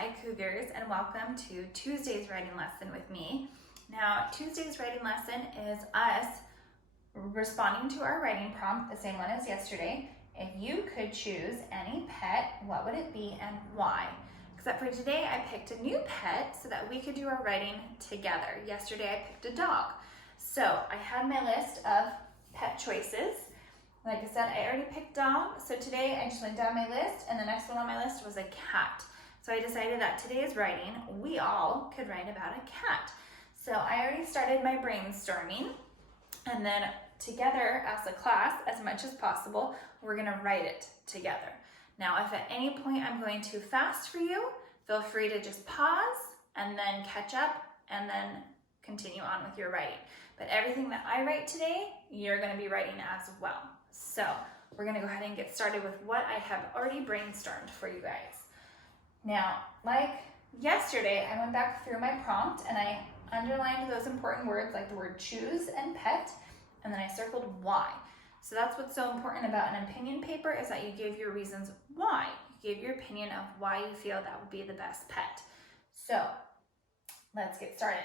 Hi Cougars, and welcome to Tuesday's writing lesson with me. Now, Tuesday's writing lesson is us responding to our writing prompt, the same one as yesterday. If you could choose any pet, what would it be and why? Except for today, I picked a new pet so that we could do our writing together. Yesterday, I picked a dog. So I had my list of pet choices. Like I said, I already picked dog, so today I just went down my list, and the next one on my list was a cat. So I decided that today's writing, we all could write about a cat. So I already started my brainstorming, and then together as a class, as much as possible, we're gonna write it together. Now, if at any point I'm going too fast for you, feel free to just pause and then catch up and then continue on with your writing. But everything that I write today, you're gonna be writing as well. So we're gonna go ahead and get started with what I have already brainstormed for you guys. Now, like yesterday, I went back through my prompt and I underlined those important words like the word choose and pet, and then I circled why. So that's what's so important about an opinion paper, is that you give your reasons why. You give your opinion of why you feel that would be the best pet. So let's get started.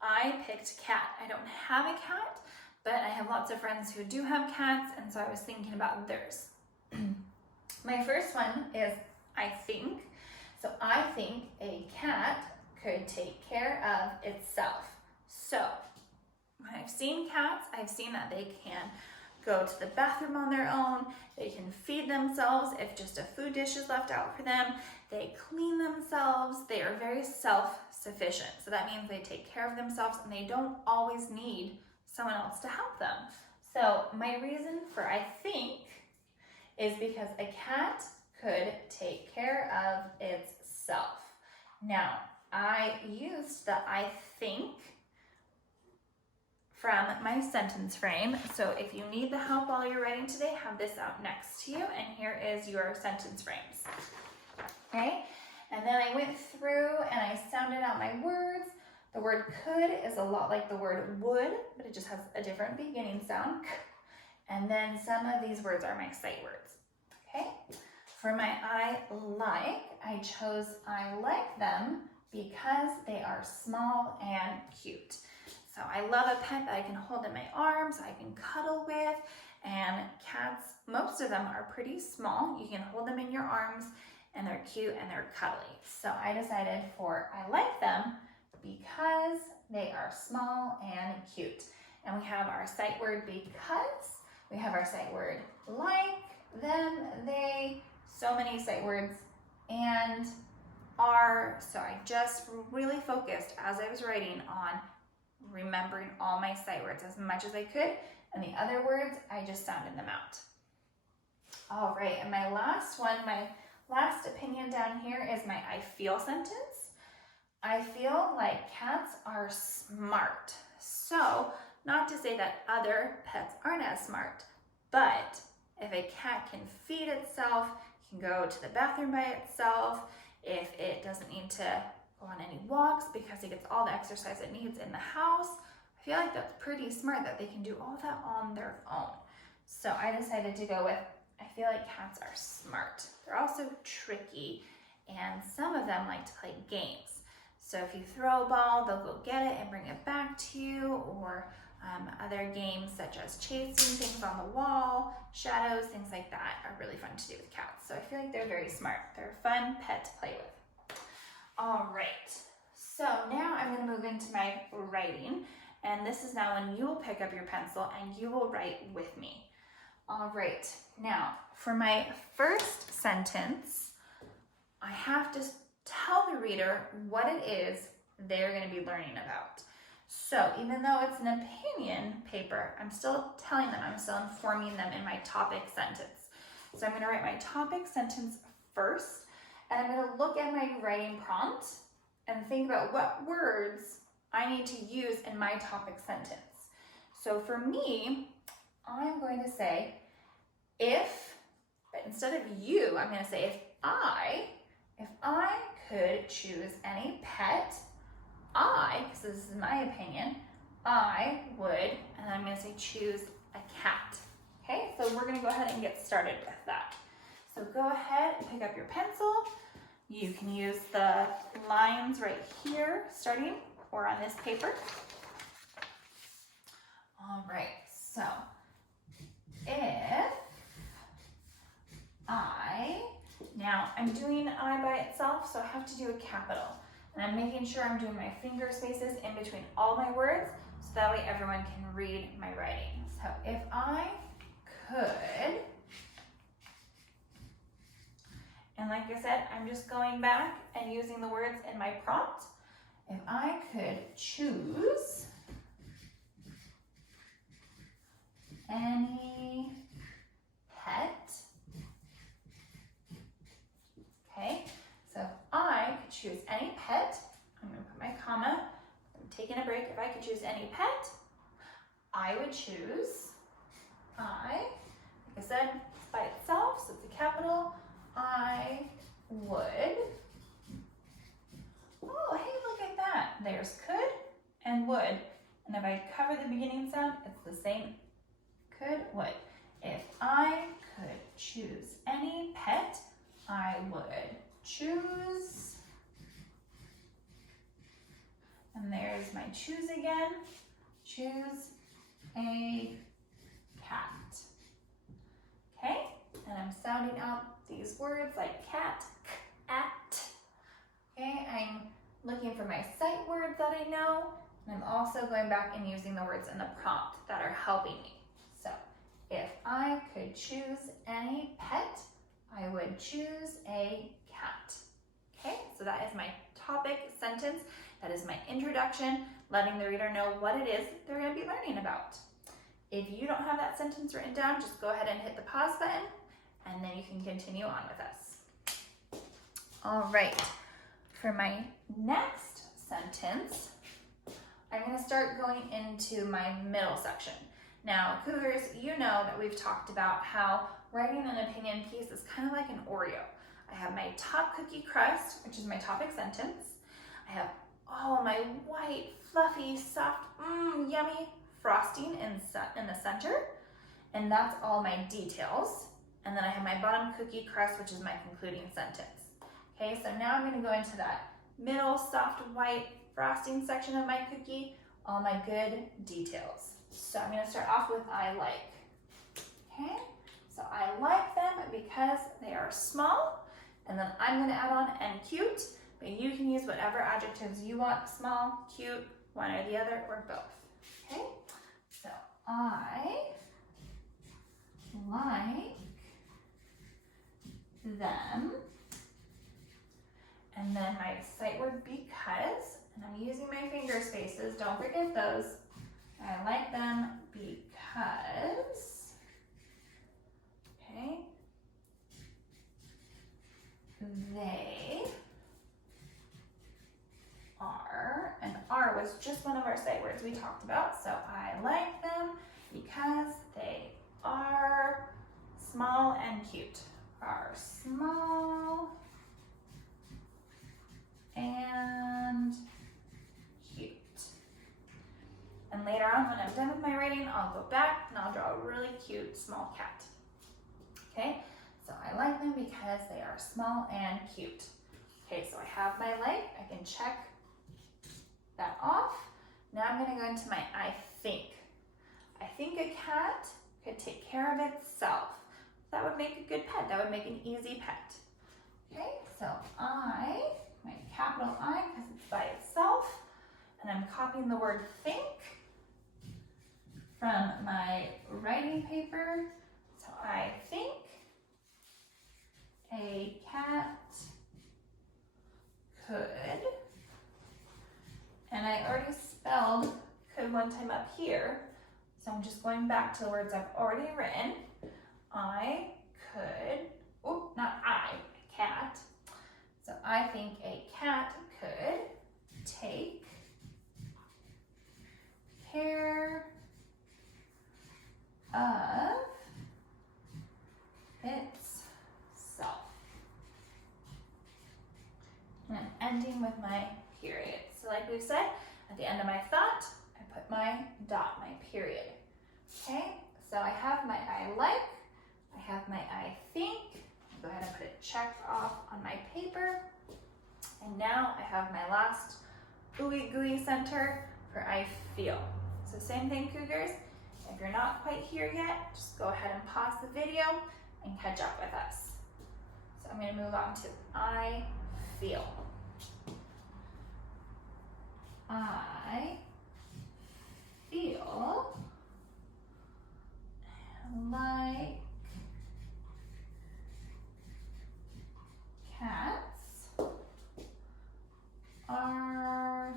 I picked cat. I don't have a cat, but I have lots of friends who do have cats, and so I was thinking about theirs. My first one is I think. So I think a cat could take care of itself. So when I've seen cats, I've seen that they can go to the bathroom on their own, they can feed themselves if just a food dish is left out for them, they clean themselves, they are very self-sufficient. So that means they take care of themselves and they don't always need someone else to help them. So my reason for I think is because a cat could take care of itself. Now, I used the I think from my sentence frame. So if you need the help while you're writing today, have this out next to you, and here is your sentence frames. Okay, and then I went through and I sounded out my words. The word could is a lot like the word would, but it just has a different beginning sound. And then some of these words are my sight words. Okay, for my I chose I like them because they are small and cute. So I love a pet that I can hold in my arms, I can cuddle with, and cats, most of them are pretty small. You can hold them in your arms and they're cute and they're cuddly. So I decided for I like them because they are small and cute. And we have our sight word because, we have our sight word like, them, they, so many sight words, and are. So I just really focused as I was writing on remembering all my sight words as much as I could, and the other words, I just sounded them out. All right, and my last one, my last opinion down here is my I feel sentence. I feel like cats are smart. So, not to say that other pets aren't as smart, but if a cat can feed itself, can go to the bathroom by itself, if it doesn't need to go on any walks because it gets all the exercise it needs in the house, I feel like that's pretty smart that they can do all that on their own. So I decided to go with, I feel like cats are smart. They're also tricky, and some of them like to play games. So if you throw a ball, they'll go get it and bring it back to you, or other games such as chasing things on the wall, shadows, things like that are really fun to do with cats. So I feel like they're very smart. They're a fun pet to play with. All right, so now I'm going to move into my writing, and this is now when you will pick up your pencil and you will write with me. All right, now for my first sentence, I have to tell the reader what it is they're going to be learning about. So even though it's an opinion paper, I'm still telling them, I'm still informing them in my topic sentence. So I'm going to write my topic sentence first, and I'm going to look at my writing prompt and think about what words I need to use in my topic sentence. So for me, I'm going to say if, but instead of you, I'm going to say if I could choose any pet, because this is my opinion, I would, and I'm going to say choose a cat. Okay, so we're going to go ahead and get started with that. So go ahead and pick up your pencil. You can use the lines right here, starting, or on this paper. All right, so if now I'm doing I by itself, so I have to do a capital. And I'm making sure I'm doing my finger spaces in between all my words, so that way everyone can read my writing. So if I could, and like I said, I'm just going back and using the words in my prompt. If I could choose any pet, okay, so if I could choose any pet, I'm going to put my comma, I'm taking a break. If I could choose any pet, I would choose like I said, it's by itself, so it's a capital. I would, oh, hey, look at that. There's could and would. And if I cover the beginning sound, it's the same. Could, would. If I could choose any pet, I would choose, and there's my choose again, choose a cat. Okay, and I'm sounding out these words like cat, at. Okay, I'm looking for my sight words that I know, and I'm also going back and using the words in the prompt that are helping me. So, if I could choose any pet, I would choose a cat. Okay, so that is my topic sentence. That is my introduction, letting the reader know what it is they're going to be learning about. If you don't have that sentence written down, just go ahead and hit the pause button, and then you can continue on with us. All right, for my next sentence, I'm going to start going into my middle section. Now, Cougars, you know that we've talked about how writing an opinion piece is kind of like an Oreo. I have my top cookie crust, which is my topic sentence. I have all my white, fluffy, soft, yummy frosting in the center, and that's all my details. And then I have my bottom cookie crust, which is my concluding sentence. Okay, so now I'm going to go into that middle, soft, white frosting section of my cookie, all my good details. So I'm going to start off with I like. Okay, so I like them because they are small, and then I'm going to add on and cute, but you can use whatever adjectives you want, small, cute, one or the other, or both. Okay, so I like them, and then my sight word because, and I'm using my finger spaces, don't forget those. I like them because, okay, they are, and are was just one of our sight words we talked about, so I like them because they are small and cute. Are small and cute. And later on, when I'm done with my writing, I'll go back and I'll draw a really cute small cat. Okay, so I like them because they are small and cute. Okay, so I have my like, I can check that off. Now I'm gonna go into my I think. I think a cat could take care of itself. That would make a good pet. That would make an easy pet. Okay, so I, my capital I, because it's by itself, and I'm copying the word think from my writing paper. So I think a cat could, and I already spelled could one time up here, so I'm just going back to the words I've already written. I could, oh, not I, a cat. So I think a cat could take care of itself. And I'm ending with my period. So like we've said, at the end of my thought, I put my dot, my period. Okay, so I have my I like, I have my I think. Go ahead and put put it checked off on my paper. And now I have my last ooey gooey center for I feel. So same thing, Cougars. If you're not quite here yet, just go ahead and pause the video and catch up with us. So I'm going to move on to I feel. I feel like cats are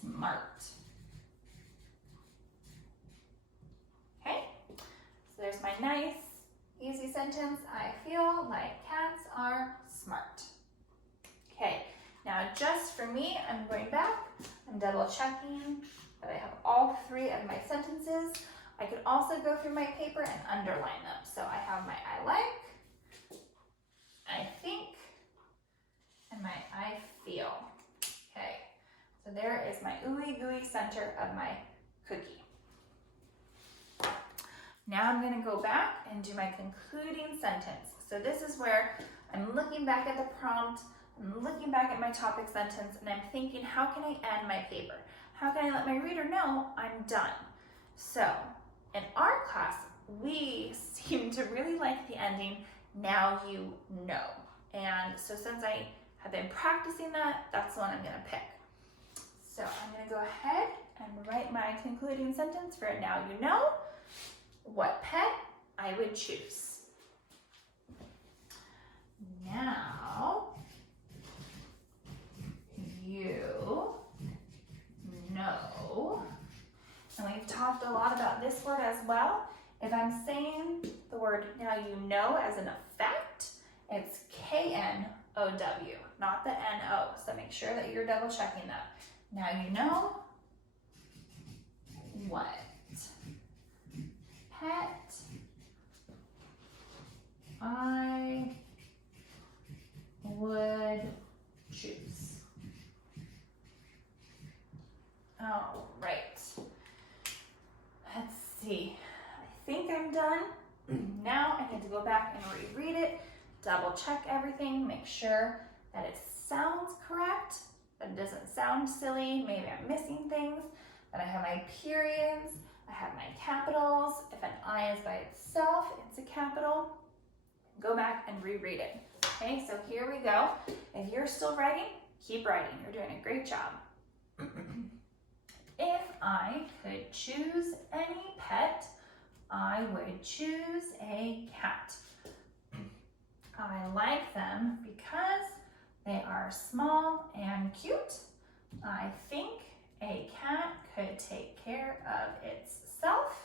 smart. Okay, so there's my nice, easy sentence. I feel like cats are smart. Okay, now just for me, I'm going back, I'm double checking that I have all three of my sentences. I could also go through my paper and underline them. So I have my I like, I think, and my I feel. Okay, so there is my ooey gooey center of my cookie. Now I'm going to go back and do my concluding sentence. So this is where I'm looking back at the prompt, I'm looking back at my topic sentence, and I'm thinking, how can I end my paper? How can I let my reader know I'm done? So in our class, we seem to really like the ending, now you know. And so since I have been practicing that, that's the one I'm going to pick. So I'm going to go ahead and write my concluding sentence for now you know what pet I would choose. Now you know, and we've talked a lot about this word as well. If I'm saying the word now you know as an effect, it's K-N-O-W, not the N-O. So make sure that you're double checking that. Now you know what pet I would choose. All right. Let's see. I think I'm done. Now I need to go back and reread it, double check everything, make sure that it sounds correct, that it doesn't sound silly, maybe I'm missing things, that I have my periods, I have my capitals. If an I is by itself, it's a capital. Go back and reread it. Okay, so here we go. If you're still writing, keep writing. You're doing a great job. If I could choose any pet, I would choose a cat. I like them because they are small and cute. I think a cat could take care of itself.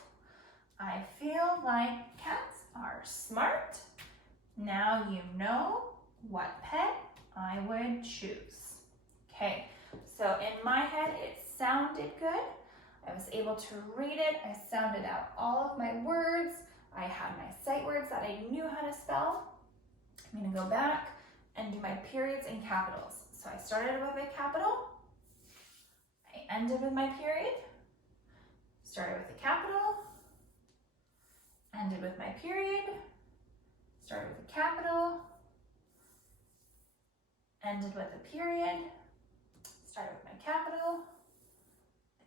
I feel like cats are smart. Now you know what pet I would choose. Okay, so in my head it sounded good. I was able to read it. I sounded out all of my words. I had my sight words that I knew how to spell. I'm going to go back and do my periods and capitals. So I started with a capital. I ended with my period. Started with a capital. Ended with my period. Started with a capital. Ended with a period. Started with my capital.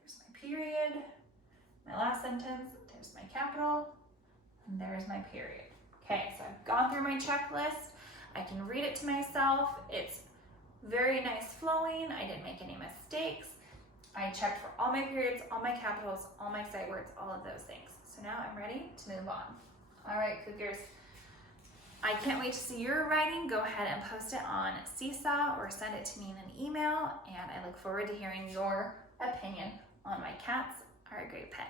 There's my period. My last sentence, there's my capital. And there's my period. Okay, so I've gone through my checklist. I can read it to myself. It's very nice flowing. I didn't make any mistakes. I checked for all my periods, all my capitals, all my sight words, all of those things. So now I'm ready to move on. All right, Cougars. I can't wait to see your writing. Go ahead and post it on Seesaw or send it to me in an email. And I look forward to hearing your opinion on my cats are a great pet.